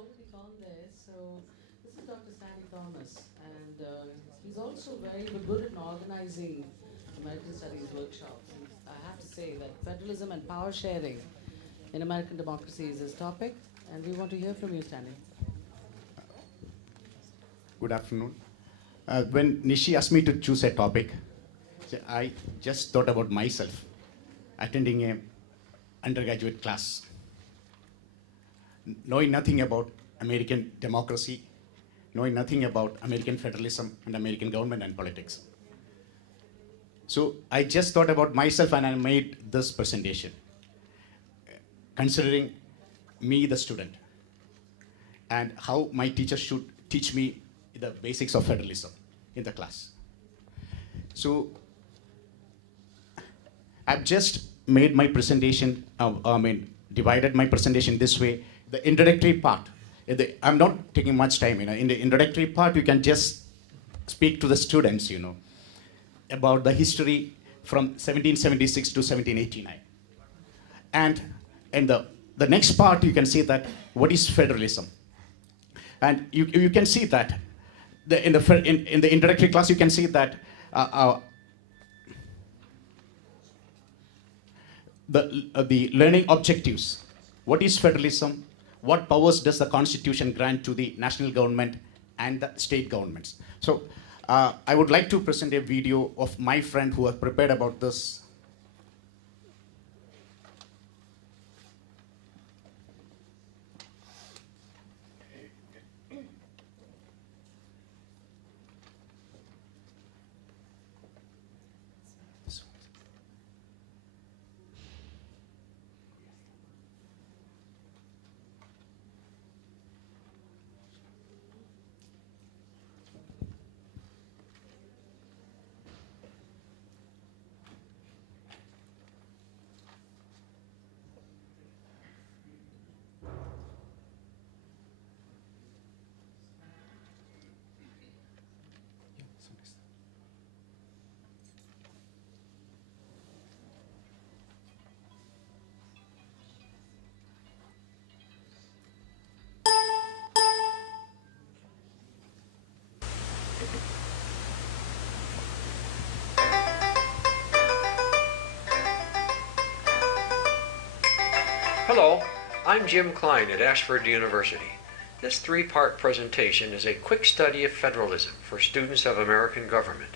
already gone there. So this is Dr. Stany Thomas, and he's also very good in organizing American Studies workshops. I have to say that federalism and power sharing in American democracy is his topic, and we want to hear from you, Stany. Good afternoon. When Nishi asked me to choose a topic, I just thought about myself attending a undergraduate class, knowing nothing about American democracy, knowing nothing about American federalism and American government and politics. So I just thought about myself and I made this presentation, considering me, the student, and how my teacher should teach me the basics of federalism in the class. So I've just made my presentation, divided my presentation this way. The introductory part, I'm not taking much time, in the introductory part, you can just speak to the students, about the history from 1776 to 1789. And in the next part, you can see that what is federalism. And you can see that in the introductory class, you can see that the learning objectives. What is federalism? What powers does the Constitution grant to the national government and the state governments? So I would like to present a video of my friend who has prepared about this. Hello, I'm Jim Klein at Ashford University. This three-part presentation is a quick study of federalism for students of American government.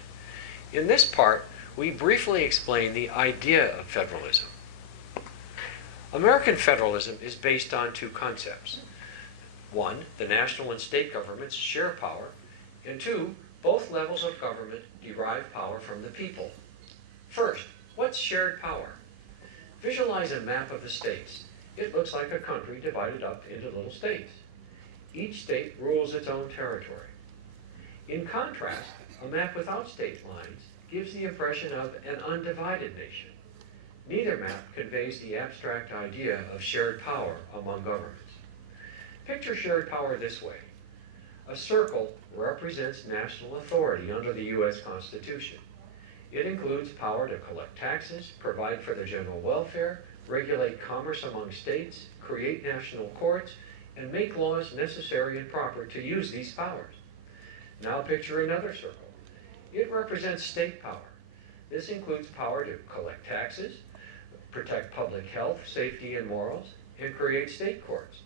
In this part, we briefly explain the idea of federalism. American federalism is based on two concepts. One, the national and state governments share power, and two, both levels of government derive power from the people. First, what's shared power? Visualize a map of the states. It looks like a country divided up into little states. Each state rules its own territory. In contrast, a map without state lines gives the impression of an undivided nation. Neither map conveys the abstract idea of shared power among governments. Picture shared power this way. A circle represents national authority under the U.S. Constitution. It includes power to collect taxes, provide for the general welfare, regulate commerce among states, create national courts, and make laws necessary and proper to use these powers. Now picture another circle. It represents state power. This includes power to collect taxes, protect public health, safety, and morals, and create state courts.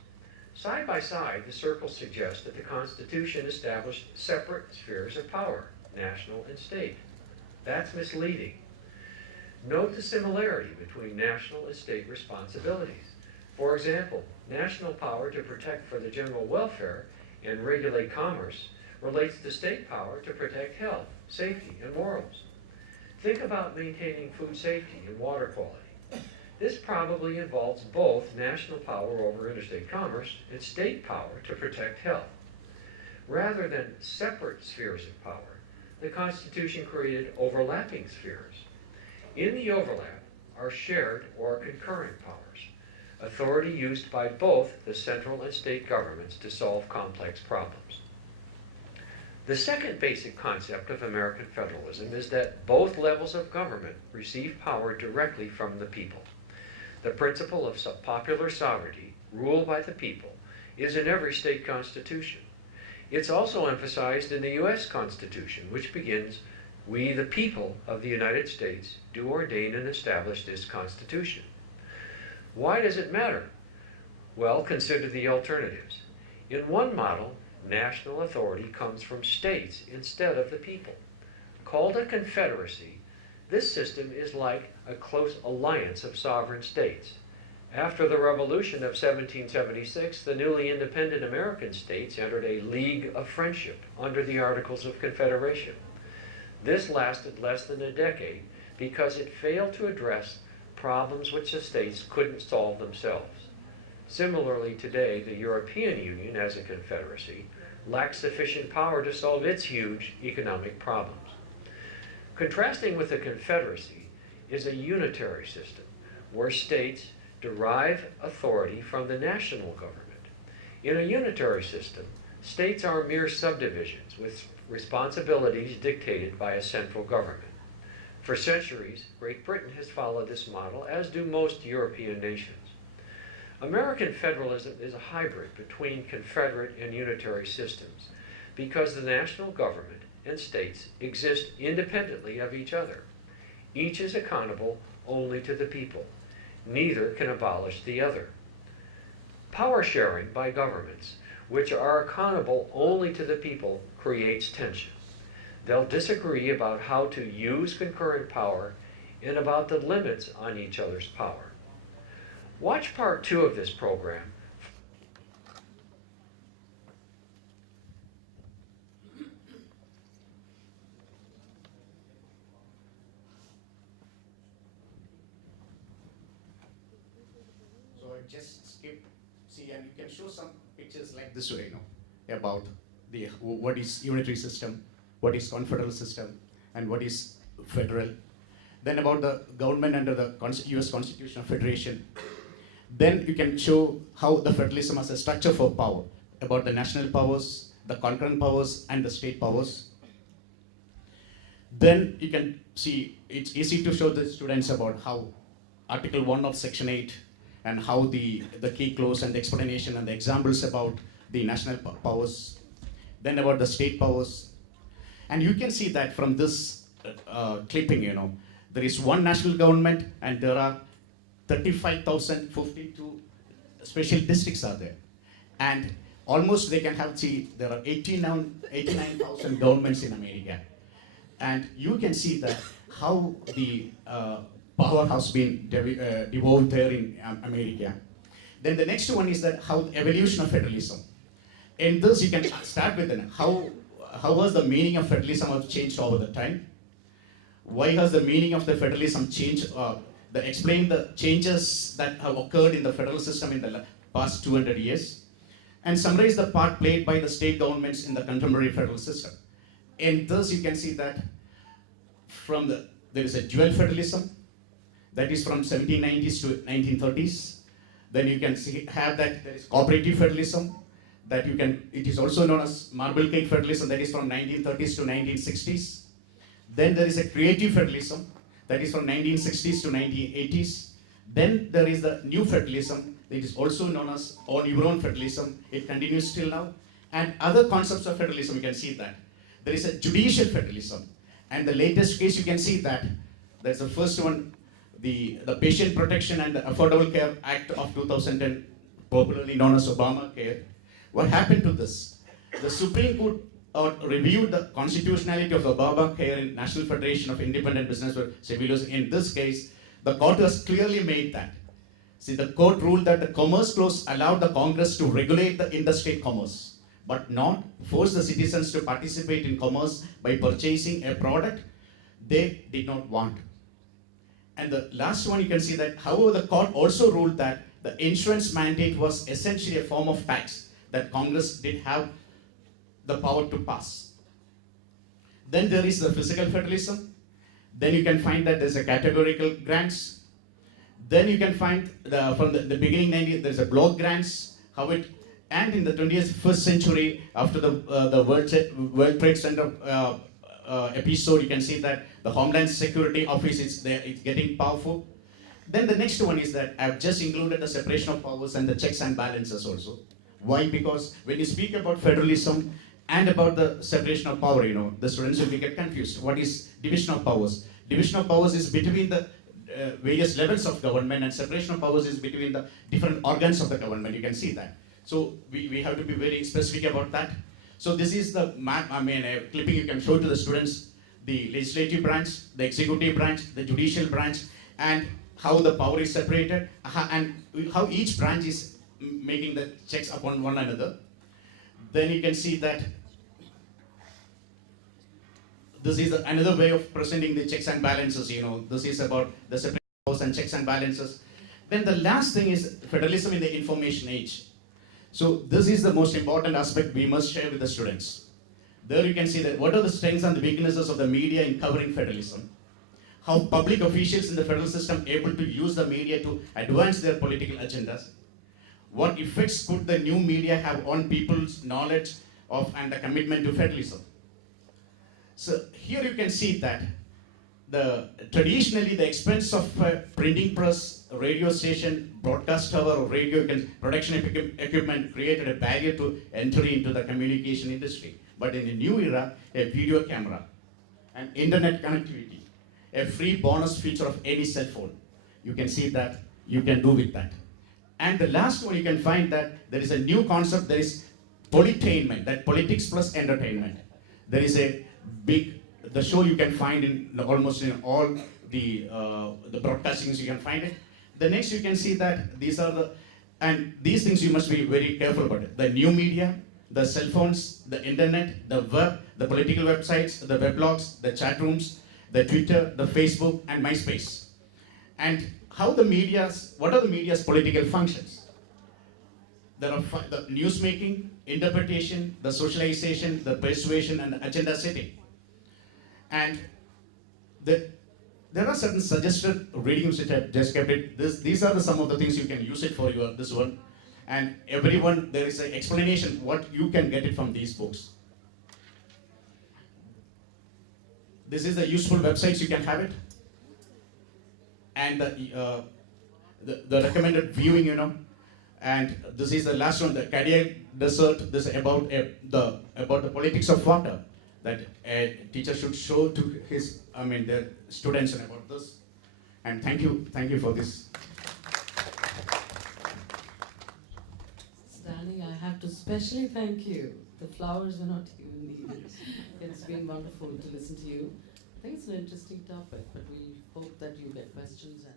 Side by side, the circles suggest that the Constitution established separate spheres of power, national and state. That's misleading. Note the similarity between national and state responsibilities. For example, national power to protect for the general welfare and regulate commerce relates to state power to protect health, safety, and morals. Think about maintaining food safety and water quality. This probably involves both national power over interstate commerce and state power to protect health. Rather than separate spheres of power, the Constitution created overlapping spheres. In the overlap are shared or concurrent powers, authority used by both the central and state governments to solve complex problems. The second basic concept of American federalism is that both levels of government receive power directly from the people. The principle of popular sovereignty, rule by the people, is in every state constitution. It's also emphasized in the U.S. Constitution, which begins, "We, the people of the United States, do ordain and establish this Constitution." Why does it matter? Well, consider the alternatives. In one model, national authority comes from states instead of the people. Called a confederacy, this system is like a close alliance of sovereign states. After the Revolution of 1776, the newly independent American states entered a League of Friendship under the Articles of Confederation. This lasted less than a decade because it failed to address problems which the states couldn't solve themselves. Similarly, today, the European Union, as a confederacy, lacks sufficient power to solve its huge economic problems. Contrasting with the confederacy is a unitary system, where states derive authority from the national government. In a unitary system, states are mere subdivisions with responsibilities dictated by a central government. For centuries, Great Britain has followed this model, as do most European nations. American federalism is a hybrid between confederate and unitary systems because the national government and states exist independently of each other. Each is accountable only to the people. Neither can abolish the other. Power sharing by governments, which are accountable only to the people, creates tension. They'll disagree about how to use concurrent power and about the limits on each other's power. Watch part 2 of this program. So I just skip, see, and you can show some pictures like this way, about what is unitary system, what is confederal system, and what is federal. Then about the government under the US Constitution of Federation. Then you can show how the federalism has a structure for power, about the national powers, the concurrent powers, and the state powers. Then you can see, it's easy to show the students about how Article 1 of Section 8 and how the key clause and the explanation and the examples about the national powers, then about the state powers. And you can see that from this clipping, there is one national government and there are 35,052 special districts are there. And almost they can have, there are 89,000 governments in America. And you can see that how the power has been devolved there in America. Then the next one is that how the evolution of federalism. In this you can start with how has the meaning of federalism have changed over the time? Why has the meaning of the federalism changed? Explain the changes that have occurred in the federal system in the past 200 years. And summarize the part played by the state governments in the contemporary federal system. In this you can see that there is a dual federalism, that is from 1790s to 1930s. Then you can have that there is cooperative federalism, it is also known as marble cake federalism, that is from 1930s to 1960s. Then there is a creative federalism, that is from 1960s to 1980s. Then there is the new federalism, that is also known as own your own federalism. It continues till now. And other concepts of federalism, you can see that. There is a judicial federalism. And the latest case, you can see that there's the first one, the Patient Protection and the Affordable Care Act of 2010, popularly known as Obamacare. What happened to this? The Supreme Court reviewed the constitutionality of Obamacare in National Federation of Independent Business Civilos. In this case, the court has clearly made that. See, the court ruled that the Commerce Clause allowed the Congress to regulate the interstate commerce, but not force the citizens to participate in commerce by purchasing a product they did not want. And the last one, you can see that, however, the court also ruled that the insurance mandate was essentially a form of tax that Congress did have the power to pass. Then there is the physical federalism. Then you can find that there's a categorical grants. Then you can find from the beginning 90s, there's a block grants, and in the 21st century, after the World Trade Center episode, you can see that the Homeland Security Office is there, it's getting powerful. Then the next one is that I've just included the separation of powers and the checks and balances also. Why? Because when you speak about federalism and about the separation of power, the students will get confused. What is division of powers? Division of powers is between the various levels of government, and separation of powers is between the different organs of the government. You can see that. So we have to be very specific about that. So this is the map, a clipping you can show to the students, the legislative branch, the executive branch, the judicial branch, and how the power is separated, and how each branch is making the checks upon one another. Then you can see that this is another way of presenting the checks and balances. This is about the separate powers and checks and balances. Then the last thing is federalism in the information age. So this is the most important aspect we must share with the students. There you can see that what are the strengths and the weaknesses of the media in covering federalism. How public officials in the federal system able to use the media to advance their political agendas. What effects could the new media have on people's knowledge of and the commitment to federalism. So here you can see that traditionally the expense of printing press, radio station, broadcast tower, or radio production equipment created a barrier to entry into the communication industry. But in the new era, a video camera, and internet connectivity, a free bonus feature of any cell phone, you can see that you can do with that. And the last one, you can find that there is a new concept, there is politainment, that politics plus entertainment. There is a the show you can find in almost in all the broadcastings, you can find it. The next you can see that these things you must be very careful about it. The new media, the cell phones, the internet, the web, the political websites, the weblogs, the chat rooms, the Twitter, the Facebook, and MySpace. And what are the media's political functions? There are the news making, interpretation, the socialization, the persuasion, and the agenda setting. And there are certain suggested readings which I've just kept it. These are some of the things you can use it for this one. And everyone, there is an explanation what you can get it from these books. This is the useful websites you can have it. And the recommended viewing, And this is the last one, the Cardiac Desert. This is about the politics of water that a teacher should show to their students about this. And thank you for this. Stany, I have to specially thank you. The flowers were not even needed. It's been wonderful to listen to you. I think it's an interesting topic, but we hope that you get questions and